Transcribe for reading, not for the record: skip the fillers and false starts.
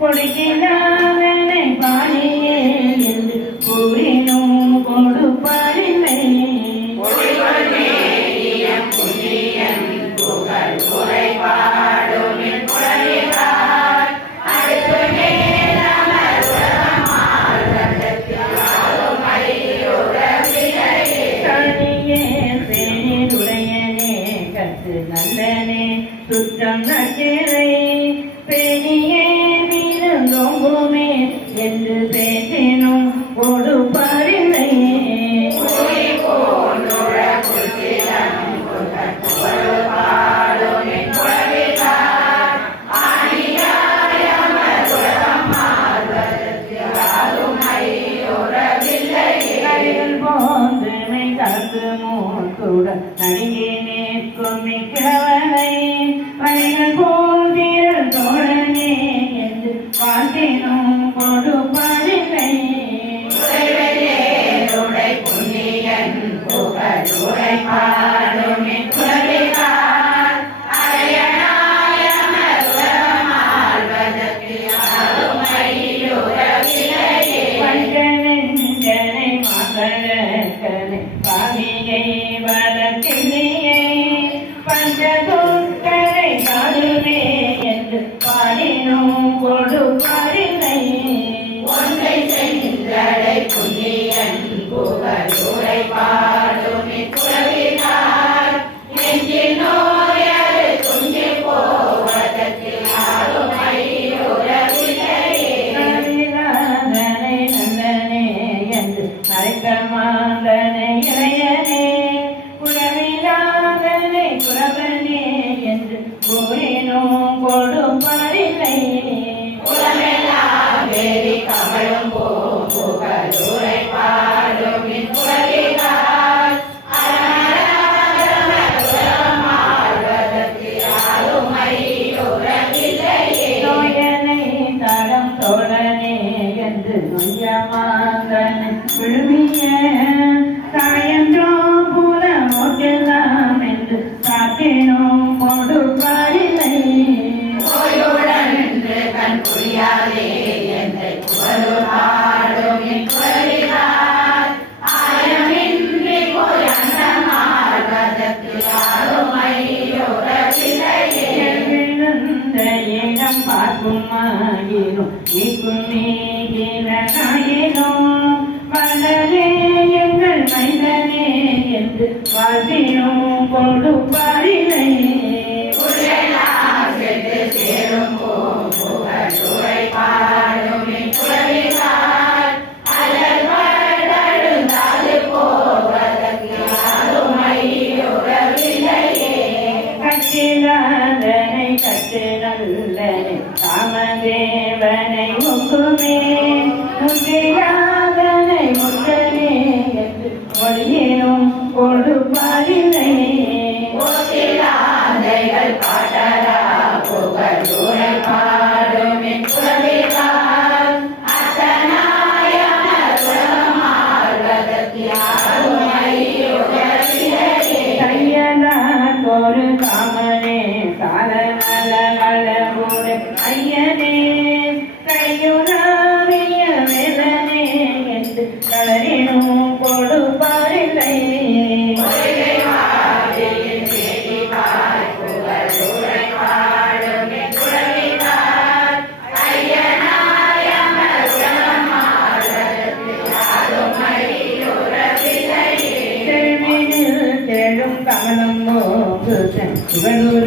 கொடுக்கினாதனை பாடியே என்று கூறினோம் கொடுப்பாரில்லை. நல்லனே சுற்றம் நச்சேரை பெரியே வீரந்தோங்குமே என்று பேசினும் கொடுப்பாரில்லை. போந்தமை காத்து மூக்குடன் நடிகேனே கொமிக்கவனை பணிகள் போதிரல் தோழனே என்று பார்த்தினும் கொடுப்பாரில்லை. புண்ணியன் புகழுரை பாடும் பாவியை வளர்க்கிலேயே பஞ்சதுக்கரை காடுவே என்று பாடினோம் கொடுப்பாரில்லை. ஒன்றை சென்றடை புண்ணியன் புகழுரை பாடும் குழவினார் நெஞ்சில் நோயது துஞ்சி போவதற்கு யாரும் நந்தனை என்று நரைக்கமாந்தனை இளையனே குழவிலாதனை குழவனே என்று கூறினோம் கொடுப்பாரில்லை. குழமெல்லாம் வேறி கமழும் புகழுரை பாடும் குழவினார் நோயனை தரம் தோழனே என்று நொய்யமாந்தனை விழுமிய காயன்றோ புல மோட்டெல்லாம் என்று காட்டினோம் கொடுப்பாரில்லை. கண் புரியாதே என்னை புகழும் குழலினார் ஆயமின்றி போய் அன்னமாழ்வதற்கு யாரும் இடம் பார்க்கும் ஆயினும் நீக்கும் நீகினாயினும் வல்லரே எங்கள் மைதனே என்று வாழ்வினும் கொடுப்பாரில்லை. சேரும் புகழுரை பாடும் குழவினார் அலர்வழுந்தாது போவதற்கு யாரும் கட்டிலாதனை கட்டு நல்லனை காமதேவனை முக்குமே முற்றியாதனை முற்றனே என்று மொழியினும் கொடுப்பாரில்லை. பாட்டரா புகழுரை பாடும் குழவினார் ஒரு காமனே காலநலமுறை ஐயனே கையுறாவிய வேதனே என்று கலரினும் கொடுப்பாரில்லை. கமலம் புகழூர்